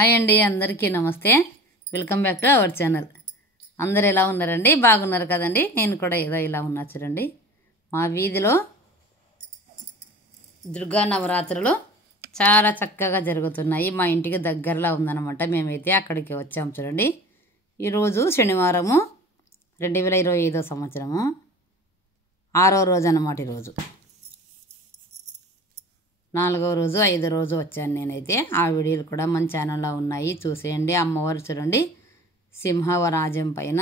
Hi అండి, అందరికీ నమస్తే. Welcome back to our channel. అందరు ఎలా ఉన్నారండి? బాగున్నారు కదండి. నేను కూడా ఏదో ఇలా ఉన్నా చూడండి. మా వీధిలో దుర్గా నవరాత్రులు చాలా చక్కగా జరుగుతున్నాయి. మా ఇంటికి దగ్గరలో ఉందన్నమాట. మేమైతే అక్కడికి వచ్చాము చూడండి. ఈరోజు శనివారము 2025 సంవత్సరము 6వ రోజు అన్నమాట. ఈరోజు 4వ రోజు 5వ రోజు వచ్చాను నేనైతే. ఆ వీడియోలు కూడా మన ఛానల్లో ఉన్నాయి, చూసేయండి. అమ్మవారు చూడండి, సింహవరాజం పైన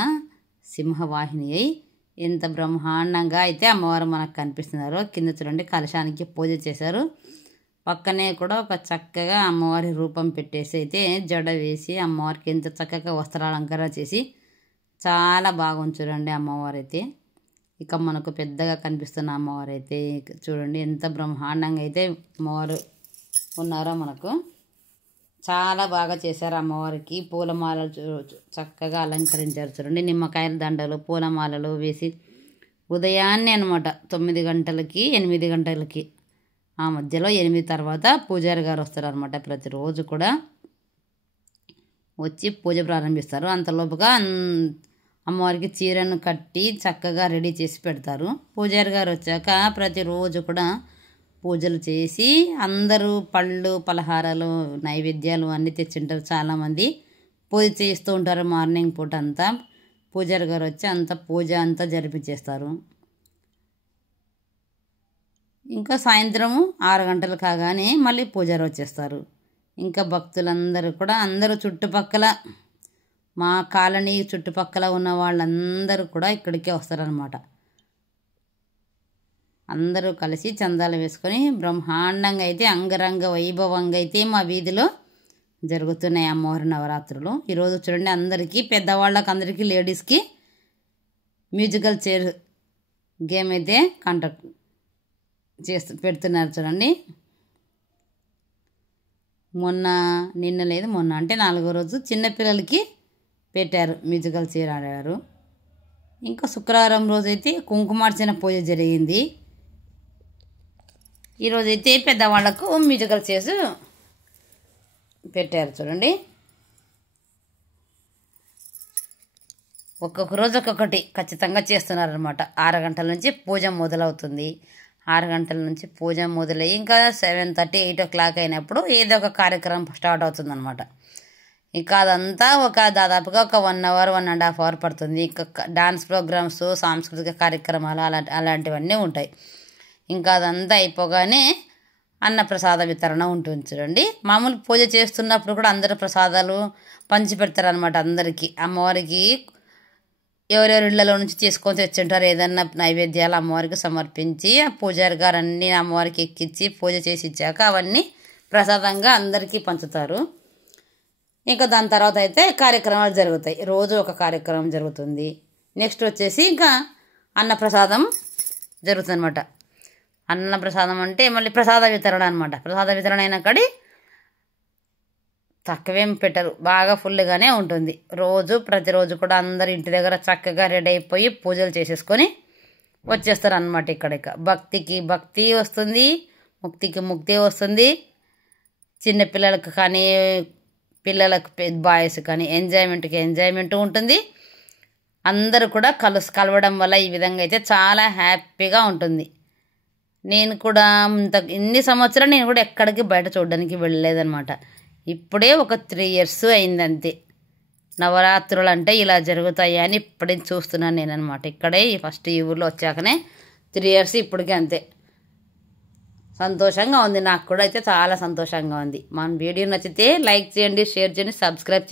సింహవాహిని అయి ఎంత బ్రహ్మాండంగా అయితే అమ్మవారు మనకు కనిపిస్తున్నారు. కింద చూడండి కలశానికి పూజ చేశారు. పక్కనే కూడా ఒక చక్కగా అమ్మవారి రూపం పెట్టేసి అయితే జడ వేసి అమ్మవారికి ఎంత చక్కగా వస్త్రాలంకరణ చేసి చాలా బాగుంది చూడండి అమ్మవారు అయితే. ఇక మనకు పెద్దగా కనిపిస్తున్న అమ్మవారు అయితే చూడండి ఎంత బ్రహ్మాండంగా అయితే అమ్మవారు ఉన్నారో. మనకు చాలా బాగా చేశారు. అమ్మవారికి పూలమాలలు చక్కగా అలంకరించారు చూడండి. నిమ్మకాయల దండలు పూలమాలలు వేసి ఉదయాన్నే అనమాట 9 గంటలకి 8 గంటలకి ఆ మధ్యలో 8 తర్వాత పూజారి గారు వస్తారు అనమాట. ప్రతిరోజు కూడా వచ్చి పూజ ప్రారంభిస్తారు. అంతలోపుగా అమ్మవారికి చీరను కట్టి చక్కగా రెడీ చేసి పెడతారు. పూజారి గారు వచ్చాక ప్రతిరోజు కూడా పూజలు చేసి అందరూ పళ్ళు పలహారాలు నైవేద్యాలు అన్నీ తెచ్చింటారు. చాలామంది పూజ చేస్తూ ఉంటారు. మార్నింగ్ పూట అంతా పూజారి గారు వచ్చి అంతా పూజ అంతా జరిపించేస్తారు. ఇంకా సాయంత్రము 6 గంటలు కాగానే మళ్ళీ పూజారి వచ్చేస్తారు. ఇంకా భక్తులందరూ కూడా అందరూ చుట్టుపక్కల మా కాలనీ చుట్టుపక్కల ఉన్న వాళ్ళందరూ కూడా ఇక్కడికే వస్తారనమాట. అందరూ కలిసి చందాలు వేసుకొని బ్రహ్మాండంగా అయితే అంగరంగ వైభవంగా అయితే మా వీధిలో జరుగుతున్నాయి అమ్మవారి నవరాత్రులు. ఈరోజు చూడండి అందరికీ పెద్దవాళ్ళకి అందరికీ లేడీస్కి మ్యూజికల్ చైర్ గేమ్ అయితే కండక్ట్ పెడుతున్నారు చూడండి. నిన్న లేదు మొన్న అంటే 4వ రోజు చిన్నపిల్లలకి పెట్టారు, మ్యూజికల్ చైర్ ఆడారు. ఇంకా శుక్రవారం రోజైతే కుంకుమార్చన పూజ జరిగింది. ఈరోజైతే పెద్దవాళ్లకు మ్యూజికల్ చైర్స్ పెట్టారు చూడండి. ఒక్కొక్క రోజు ఒక్కొక్కటి ఖచ్చితంగా చేస్తున్నారనమాట. 6 గంటల నుంచి పూజ మొదలవుతుంది. 6 గంటల నుంచి పూజ మొదలయ్యి ఇంకా 7:30 8 o'clock అయినప్పుడు ఏదో ఒక కార్యక్రమం స్టార్ట్ అవుతుంది అనమాట. ఇంకా అదంతా దాదాపుగా ఒక 1 hour 1.5 hour పడుతుంది. ఇంకా డాన్స్ ప్రోగ్రామ్స్ సాంస్కృతిక కార్యక్రమాలు అలాంటివన్నీ ఉంటాయి. ఇంకా అదంతా అయిపోగానే అన్నప్రసాద వితరణ ఉంటుంది చూడండి. మామూలు పూజ చేస్తున్నప్పుడు కూడా అందరు ప్రసాదాలు పంచి పెడతారనమాట అందరికీ. అమ్మవారికి ఎవరెవరి ఇళ్లలో నుంచి తీసుకొని తెచ్చుంటారు ఏదన్నా నైవేద్యాలు అమ్మవారికి సమర్పించి పూజారి గారు అన్నీ అమ్మవారికి ఎక్కించి పూజ చేసి ఇచ్చాక అవన్నీ ప్రసాదంగా అందరికీ పంచుతారు. ఇంకా దాని తర్వాత అయితే కార్యక్రమాలు జరుగుతాయి. రోజు ఒక కార్యక్రమం జరుగుతుంది. నెక్స్ట్ వచ్చేసి ఇంకా అన్నప్రసాదం జరుగుతుంది అనమాట. అన్నప్రసాదం అంటే మళ్ళీ ప్రసాద వితరణ అనమాట. ప్రసాద వితరణ అయిన కాడి తక్కువేం పెట్టరు, బాగా ఫుల్గానే ఉంటుంది. ప్రతిరోజు కూడా అందరు ఇంటి దగ్గర చక్కగా రెడీ అయిపోయి పూజలు చేసేసుకొని వచ్చేస్తారు అనమాట. ఇక్కడ భక్తికి భక్తి వస్తుంది, ముక్తికి ముక్తి వస్తుంది. చిన్నపిల్లలకు కానీ పిల్లలకు బాయ్స్ కానీ ఎంజాయ్మెంట్కి ఎంజాయ్మెంట్ ఉంటుంది. అందరూ కూడా కలవడం వల్ల ఈ విధంగా అయితే చాలా హ్యాపీగా ఉంటుంది. నేను కూడా ఇన్ని సంవత్సరాలు నేను కూడా ఎక్కడికి బయట చూడడానికి వెళ్ళలేదనమాట. ఇప్పుడే ఒక 3 years అయింది అంతే. నవరాత్రులు అంటే ఇలా జరుగుతాయి అని ఇప్పుడే చూస్తున్నాను నేను అనమాట. ఇక్కడే ఫస్ట్ ఈ ఊర్లో వచ్చాకనే 3 years ఇప్పటికే అంతే. సంతోషంగా ఉంది, నాకు కూడా అయితే చాలా సంతోషంగా ఉంది. మన వీడియో నచ్చితే లైక్ చేయండి, షేర్ చేయండి, సబ్స్క్రైబ్